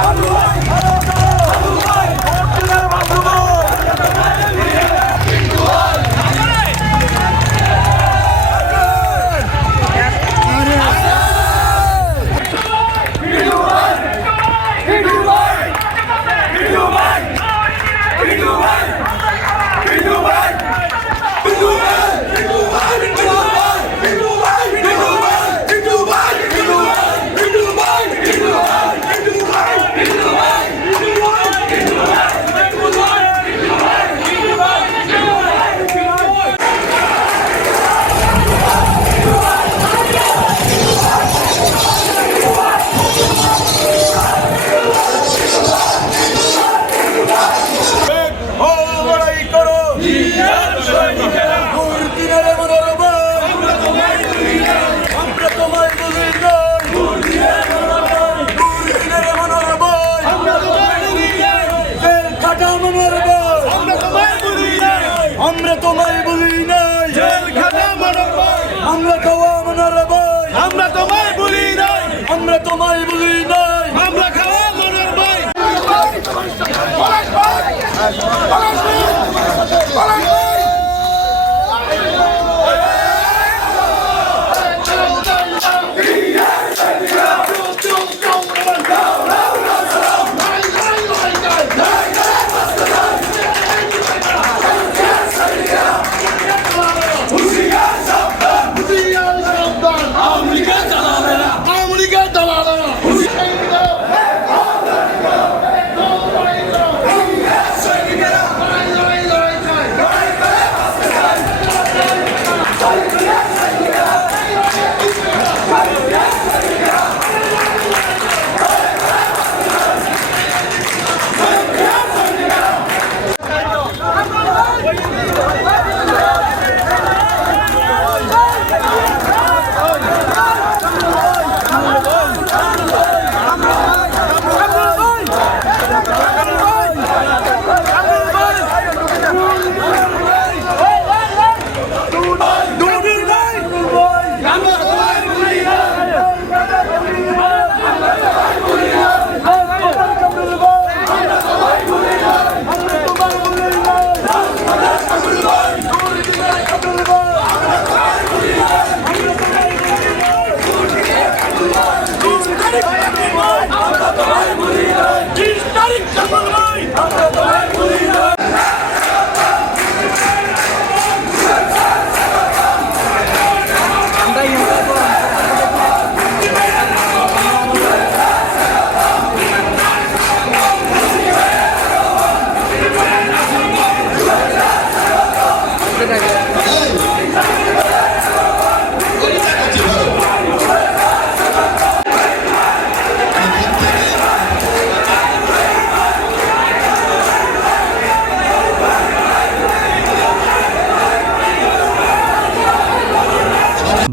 아 আমরা তোমায় বলি নাই জেল খাটা মানব আমরা মনোরমায় আমরা তোমায় বলি নাই আমরা তোমায় বলি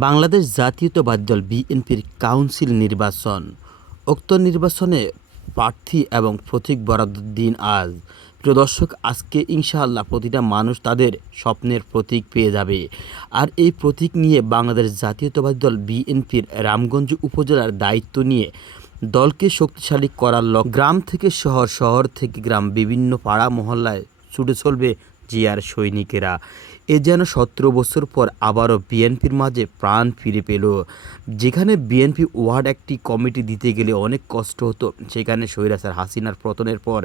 বাংলাদেশ জাতীয়তাবাদী দল বিএনপির কাউন্সিল নির্বাচন। উক্ত নির্বাচনে প্রার্থী এবং প্রতীক বরাদ্দের দিন আজ। প্রিয় দর্শক, আজকে ইনশাআল্লাহ প্রতিটা মানুষ তাদের স্বপ্নের প্রতীক পেয়ে যাবে। আর এই প্রতীক নিয়ে বাংলাদেশ জাতীয়তাবাদী দল বিএনপির রামগঞ্জ উপজেলার দায়িত্ব নিয়ে দলকে শক্তিশালী করার লক্ষ্য গ্রাম থেকে শহর শহর থেকে গ্রাম, বিভিন্ন পাড়া, মহল্লায় ছুটে চলবে জিয়ার সৈনিকেরা। এ যেন সতেরো বছর পর আবারও বিএনপির মাঝে প্রাণ ফিরে পেল। যেখানে বিএনপি ওয়ার্ড একটি কমিটি দিতে গেলে অনেক কষ্ট হতো, সেখানে স্বৈরাচার হাসিনার পতনের পর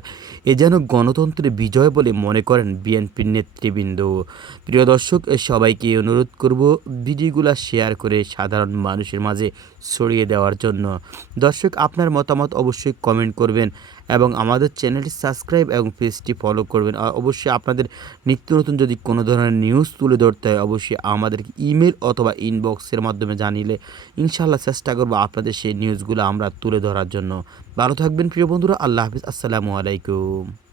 এ যেন গণতন্ত্রের বিজয় বলে মনে করেন বিএনপির নেতৃবৃন্দ। প্রিয় দর্শক সবাইকে অনুরোধ করব ভিডিওগুলো শেয়ার করে সাধারণ মানুষের মাঝে ছড়িয়ে দেওয়ার জন্য। দর্শক, আপনার মতামত অবশ্যই কমেন্ট করবেন। এবং আমাদের চ্যানেলটি সাবস্ক্রাইব এবং পেজটি ফলো করবেন। আর অবশ্যই আপনাদের নিত্য নতুন যদি কোনো ধরনের নিউজ তুলে ধরতে হয়, অবশ্যই আমাদেরকে ইমেল অথবা ইনবক্সের মাধ্যমে জানিলে ইনশাআল্লাহ চেষ্টা করব আপনাদের সেই নিউজগুলো আমরা তুলে ধরার জন্য। ভালো থাকবেন প্রিয় বন্ধুরা, আল্লাহ হাফিজ, আসসালামু আলাইকুম।